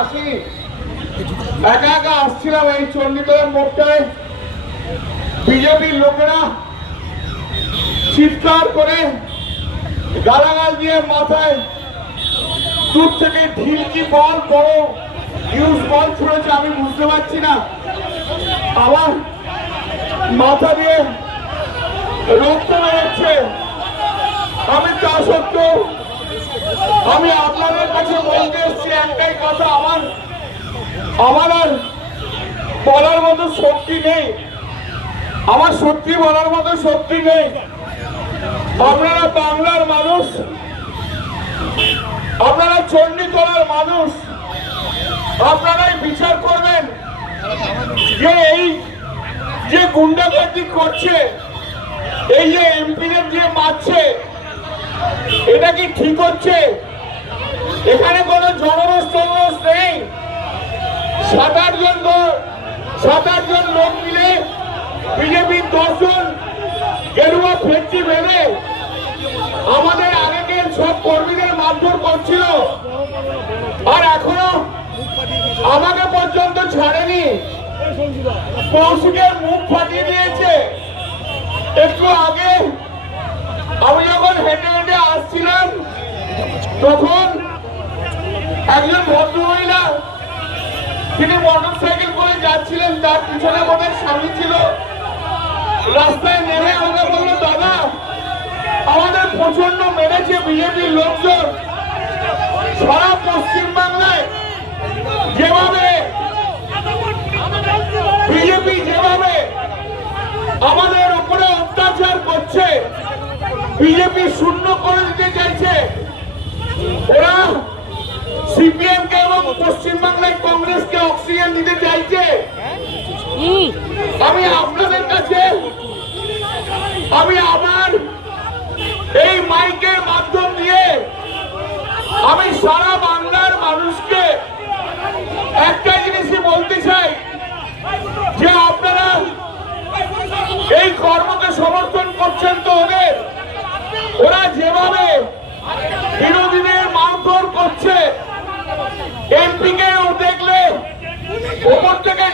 আসিনি, একা একা আসছিলাম এই চণ্ডীতলার মোড়টায়। বিজেপির লোকেরা চিৎকার করে গালাগাল দিয়ে মাথায় দূর থেকে ঢিলকি বল, বড় হিউজ বল ছুড়েছে। আমি বুঝতে পারছি না, আমার মাথা দিয়ে রক্ত বেরোচ্ছে। আমি তা সত্ত্বেও আমি আপনাদের কাছে বলতে এসছি একটাই কথা, আমার আর বলার মতো শক্তি নেই, আমার সত্যি বলার মতো শক্তি নেই। আপনারা বাংলার মানুষ, আপনারা চণ্ডীতলার মানুষ, আপনারাই বিচার করবেন যে এই যে গুন্ডাগার্দি করছে, এই যে এমপিদের দিয়ে মারছে, এটা কি ঠিক হচ্ছে? এখানে কোনো জনরোষ টনরোষ নেই। 7-8 জন লোক মিলে বিজেপির 10 জন গেরুয়া ফেঁচি বেঁধে আমাদের আগের সব কর্মীদের মারধর করছিল, আর এখনো আমাকে পর্যন্ত ছাড়েনি। কৌশিকের মুখ ফাটিয়ে দিয়েছে। একটু আগে আমি যখন হেঁটে হেঁটে আসছিলাম, তখন একজন ভদ্রমহিলা, তিনি মোটর সাইকেল করে যাচ্ছিলেন, তার পিছনে বোধহয় স্বামী ছিল, রাস্তায় নেমে আমাকে বললো, দাদা আমাদের প্রচন্ড মেরেছে বিজেপির লোকজন। সারা পশ্চিমবাংলায় যেভাবে বিজেপি যেভাবে আমাদের উপরে অত্যাচার করছে, বিজেপি শূন্য করে দিতে চাইছে, ওরা সিপিএম কে এবং পশ্চিমবাংলায় কংগ্রেসকে অক্সিজেন দিতে চাইছে। আমি আপনাদের কাছে আমি আমার এই মাইকের মাধ্যম দিয়ে আমি সারা বাংলার মানুষকে একটা জিনিসই বলতে চাই, যে আপনারা এই কর্মকে সমর্থন করছেন তো ওরা যেভাবে বিরোধীদের মারধর করছে, এমপি কে দেখলে ওপর থেকে